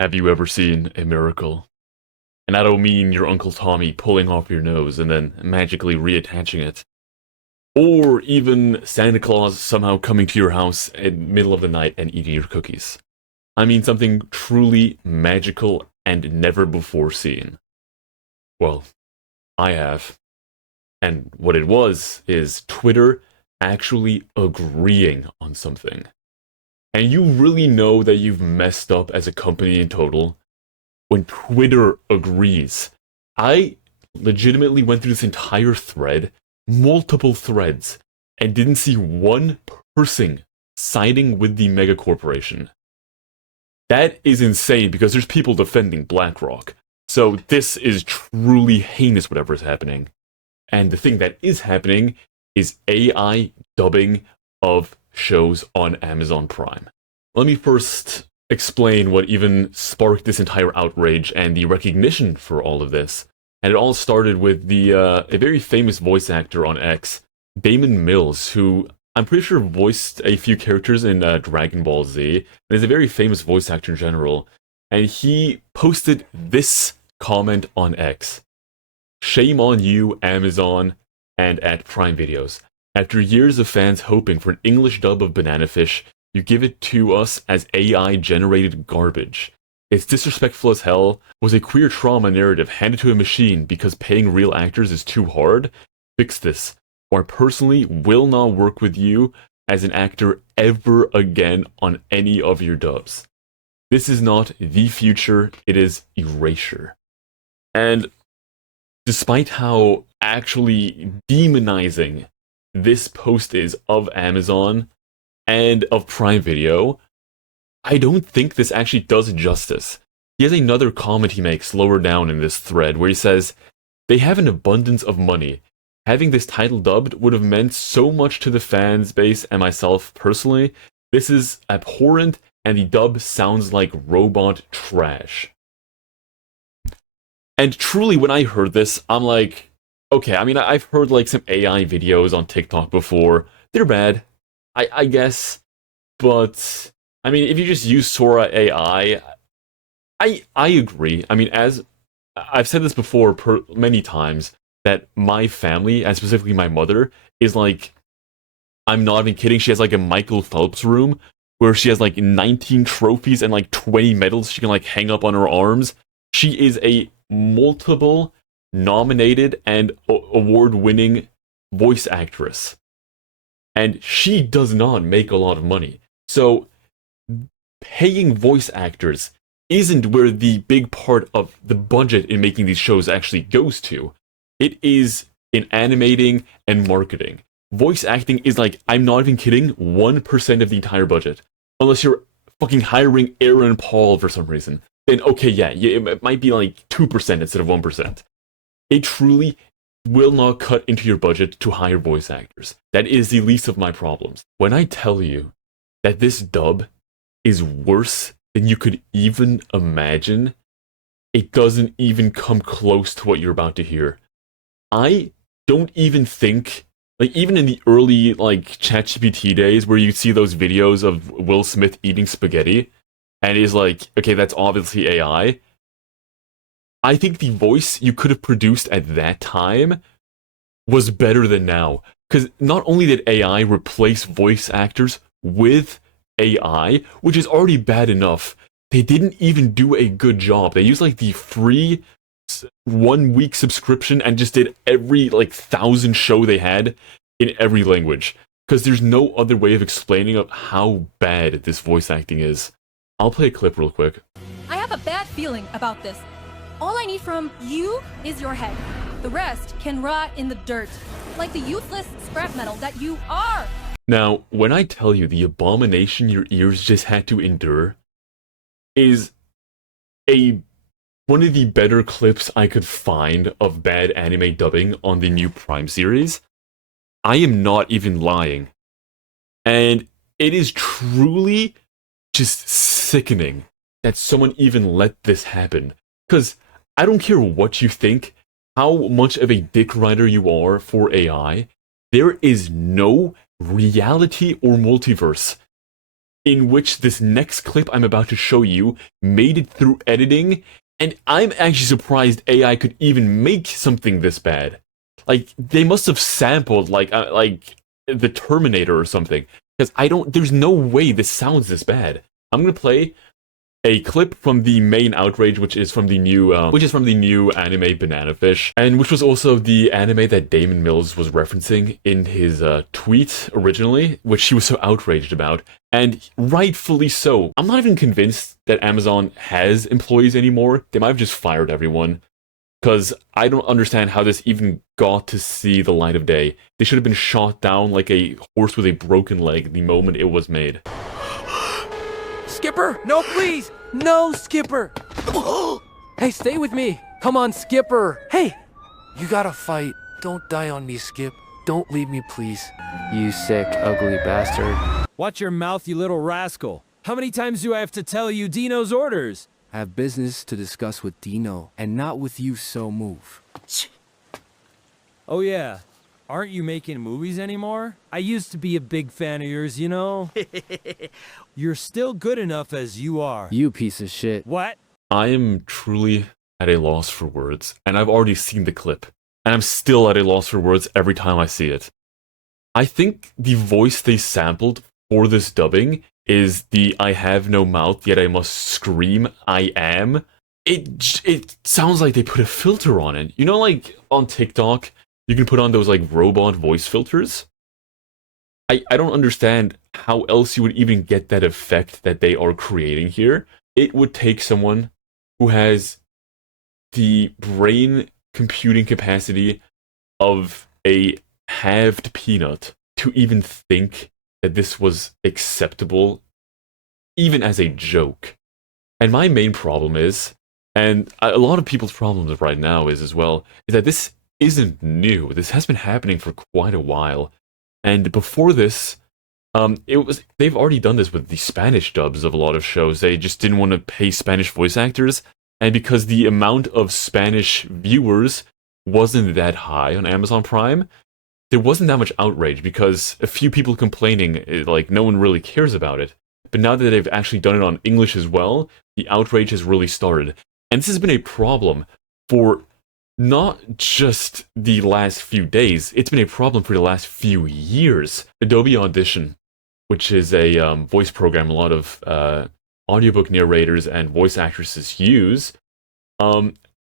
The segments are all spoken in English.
Have you ever seen a miracle? And I don't mean your Uncle Tommy pulling off your nose and then magically reattaching it. Or even Santa Claus somehow coming to your house in the middle of the night and eating your cookies. I mean something truly magical and never before seen. Well, I have. And what it was is Twitter actually agreeing on something. And you really know that you've messed up as a company in total when Twitter agrees. I legitimately went through this entire thread, multiple threads, and didn't see one person siding with the mega corporation. That is insane because there's people defending BlackRock. So this is truly heinous, whatever is happening. And the thing that is happening is AI dubbing of shows on Amazon Prime. Let me first explain what even sparked this entire outrage and the recognition for all of this. And it all started with a very famous voice actor on X, Damon Mills, who I'm pretty sure voiced a few characters in Dragon Ball Z, and is a very famous voice actor in general. And he posted this comment on X. Shame on you, Amazon, and at Prime Videos. After years of fans hoping for an English dub of Banana Fish, you give it to us as AI-generated garbage. It's disrespectful as hell. Was a queer trauma narrative handed to a machine because paying real actors is too hard? Fix this, or I personally will not work with you as an actor ever again on any of your dubs. This is not the future, it is erasure. And despite how actually demonizing this post is of Amazon and of Prime Video, I don't think this actually does justice. He has another comment he makes lower down in this thread where he says, they have an abundance of money. Having this title dubbed would have meant so much to the fans base and myself personally. This is abhorrent and the dub sounds like robot trash. And truly, when I heard this, I'm like, okay, I mean, I've heard like some AI videos on TikTok before. They're bad, I guess. But, I mean, if you just use Sora AI, I agree. I mean, as I've said this before many times, that my family, and specifically my mother, is like, I'm not even kidding, she has like a Michael Phelps room where she has like 19 trophies and like 20 medals she can like hang up on her arms. She is a multiple nominated and award-winning voice actress. And she does not make a lot of money. So paying voice actors isn't where the big part of the budget in making these shows actually goes to. It is in animating and marketing. Voice acting is like, I'm not even kidding, 1% of the entire budget. Unless you're fucking hiring Aaron Paul for some reason. Then okay, yeah, it might be like 2% instead of 1%. It truly will not cut into your budget to hire voice actors. That is the least of my problems. When I tell you that this dub is worse than you could even imagine, it doesn't even come close to what you're about to hear. I don't even think, like, even in the early, like, ChatGPT days where you see those videos of Will Smith eating spaghetti, and he's like, okay, that's obviously AI. I think the voice you could have produced at that time was better than now. Because not only did AI replace voice actors with AI, which is already bad enough, they didn't even do a good job. They used like the free 1 week subscription and just did every like 1,000 show they had in every language. Because there's no other way of explaining how bad this voice acting is. I'll play a clip real quick. I have a bad feeling about this. All I need from you is your head. The rest can rot in the dirt, like the useless scrap metal that you are. Now, when I tell you the abomination your ears just had to endure is one of the better clips I could find of bad anime dubbing on the new Prime series, I am not even lying. And it is truly just sickening that someone even let this happen. Because I don't care what you think, how much of a dick rider you are for AI, there is no reality or multiverse in which this next clip I'm about to show you made it through editing, and I'm actually surprised AI could even make something this bad. Like, they must have sampled, like the Terminator or something, because there's no way this sounds this bad. I'm gonna play a clip from the main outrage, which is from the new anime Banana Fish, and which was also the anime that Damon Mills was referencing in his tweet originally, which he was so outraged about, and rightfully so. I'm not even convinced that Amazon has employees anymore. They might have just fired everyone, because I don't understand how this even got to see the light of day. They should have been shot down like a horse with a broken leg the moment it was made. Skipper! No, please! No, Skipper! Hey, stay with me! Come on, Skipper! Hey! You gotta fight. Don't die on me, Skip. Don't leave me, please. You sick, ugly bastard. Watch your mouth, you little rascal. How many times do I have to tell you Dino's orders? I have business to discuss with Dino, and not with you, so move. Oh yeah, aren't you making movies anymore? I used to be a big fan of yours, you know? You're still good enough as you are. You piece of shit. What? I am truly at a loss for words, and I've already seen the clip, and I'm still at a loss for words every time I see it. I think the voice they sampled for this dubbing is the "I have no mouth, yet I must scream, I am." It sounds like they put a filter on it. You know, like on TikTok, you can put on those like robot voice filters? I don't understand how else you would even get that effect that they are creating here. It would take someone who has the brain computing capacity of a halved peanut to even think that this was acceptable, even as a joke. And my main problem is, and a lot of people's problems right now is as well, is that this isn't new. This has been happening for quite a while. And before this, they've already done this with the Spanish dubs of a lot of shows. They just didn't want to pay Spanish voice actors, and because the amount of Spanish viewers wasn't that high on Amazon Prime, there wasn't that much outrage because a few people complaining, like no one really cares about it. But now that they've actually done it on English as well, the outrage has really started. And this has been a problem for not just the last few days, it's been a problem for the last few years. Adobe Audition, which is a voice program a lot of audiobook narrators and voice actresses use,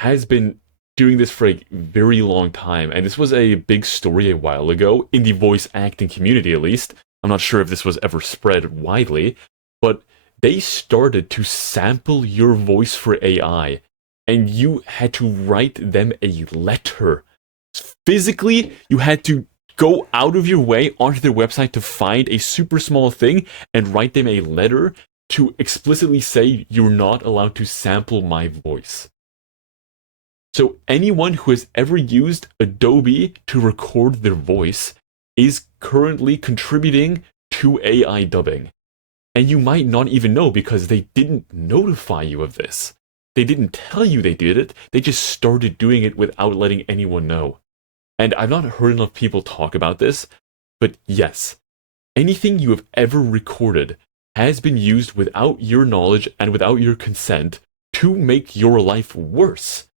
has been doing this for a very long time. And this was a big story a while ago, in the voice acting community at least. I'm not sure if this was ever spread widely, but they started to sample your voice for AI. And you had to write them a letter. Physically, you had to go out of your way onto their website to find a super small thing and write them a letter to explicitly say you're not allowed to sample my voice. So anyone who has ever used Adobe to record their voice is currently contributing to AI dubbing. And you might not even know because they didn't notify you of this. They didn't tell you they did it, they just started doing it without letting anyone know. And I've not heard enough people talk about this, but yes, anything you have ever recorded has been used without your knowledge and without your consent to make your life worse.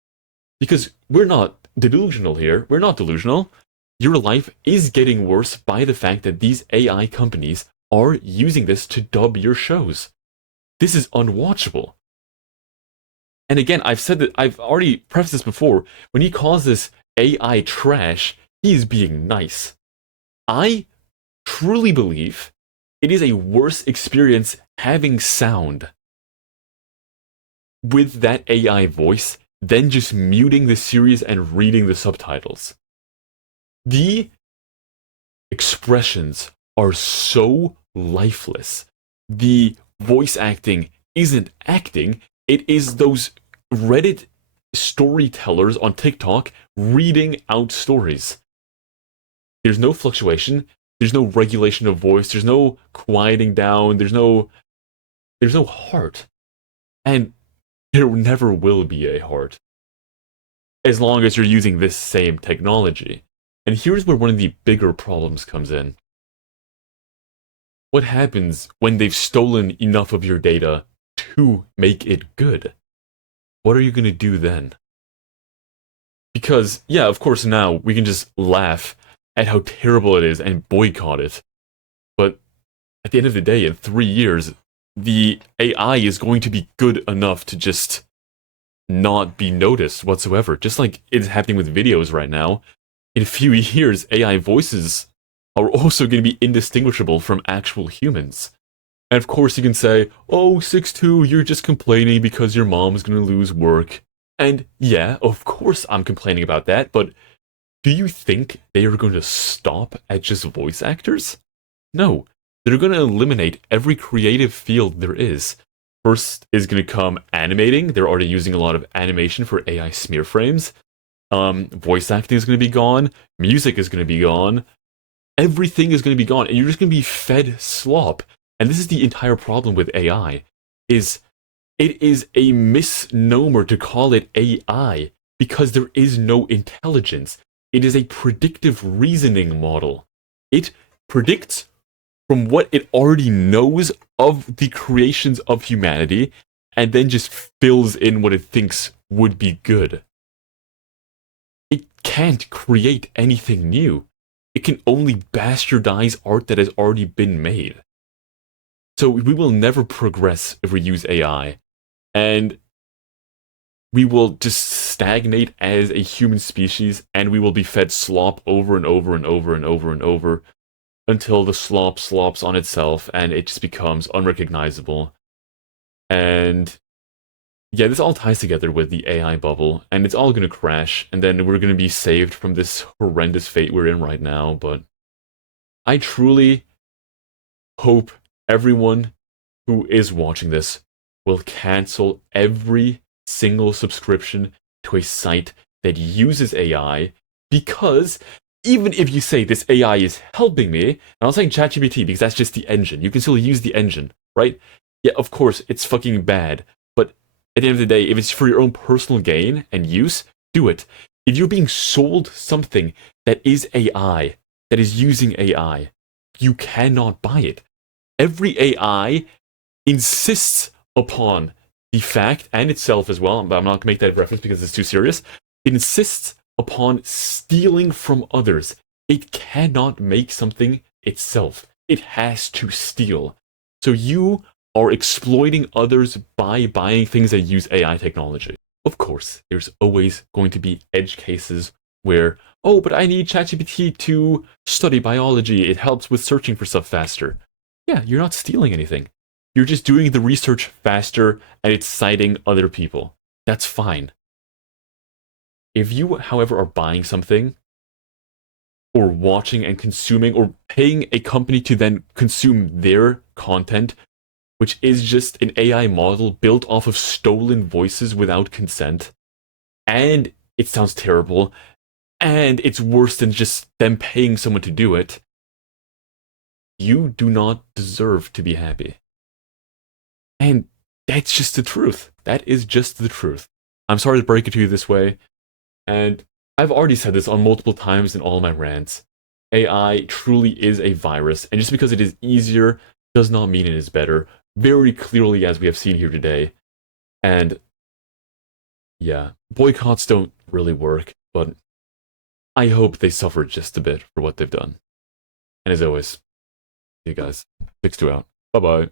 Because we're not delusional here, we're not delusional. Your life is getting worse by the fact that these AI companies are using this to dub your shows. This is unwatchable. And again, I've already prefaced this before. When he calls this AI trash, he is being nice. I truly believe it is a worse experience having sound with that AI voice than just muting the series and reading the subtitles. The expressions are so lifeless. The voice acting isn't acting. It is those Reddit storytellers on TikTok reading out stories. There's no fluctuation. There's no regulation of voice. There's no quieting down. There's no heart. And there never will be a heart. As long as you're using this same technology. And here's where one of the bigger problems comes in. what happens when they've stolen enough of your data to make it good? What are you going to do then? Because, yeah, of course now we can just laugh at how terrible it is and boycott it. But at the end of the day, in 3 years, the AI is going to be good enough to just not be noticed whatsoever. Just like it's happening with videos right now. In a few years, AI voices are also going to be indistinguishable from actual humans. And of course you can say, oh, cixthoo, you're just complaining because your mom's going to lose work. And yeah, of course I'm complaining about that, but do you think they are going to stop at just voice actors? No, they're going to eliminate every creative field there is. First is going to come animating. They're already using a lot of animation for AI smear frames. Voice acting is going to be gone. Music is going to be gone. Everything is going to be gone, and you're just going to be fed slop. And this is the entire problem with AI, is it is a misnomer to call it AI because there is no intelligence. It is a predictive reasoning model. It predicts from what it already knows of the creations of humanity and then just fills in what it thinks would be good. It can't create anything new. It can only bastardize art that has already been made. So we will never progress if we use AI. And we will just stagnate as a human species, and we will be fed slop over and over and over and over and over until the slop slops on itself and it just becomes unrecognizable. And yeah, this all ties together with the AI bubble, and it's all going to crash, and then we're going to be saved from this horrendous fate we're in right now. But I truly hope everyone who is watching this will cancel every single subscription to a site that uses AI, because even if you say this AI is helping me, and I'm not saying ChatGPT because that's just the engine, you can still use the engine, right? Yeah, of course, it's fucking bad, but at the end of the day, if it's for your own personal gain and use, do it. If you're being sold something that is AI, that is using AI, you cannot buy it. Every AI insists upon the fact, and itself as well, but I'm not going to make that reference because it's too serious, it insists upon stealing from others. It cannot make something itself. It has to steal. So you are exploiting others by buying things that use AI technology. Of course, there's always going to be edge cases where, oh, but I need ChatGPT to study biology. It helps with searching for stuff faster. Yeah, you're not stealing anything. You're just doing the research faster and it's citing other people. That's fine. If you, however, are buying something or watching and consuming or paying a company to then consume their content, which is just an AI model built off of stolen voices without consent, and it sounds terrible, and it's worse than just them paying someone to do it, you do not deserve to be happy. And that's just the truth. That is just the truth. I'm sorry to break it to you this way, and I've already said this on multiple times in all my rants. AI truly is a virus, and just because it is easier does not mean it is better. Very clearly, as we have seen here today. And yeah, boycotts don't really work, but I hope they suffer just a bit for what they've done. And as always, see you guys. cixthoo out. Bye-bye.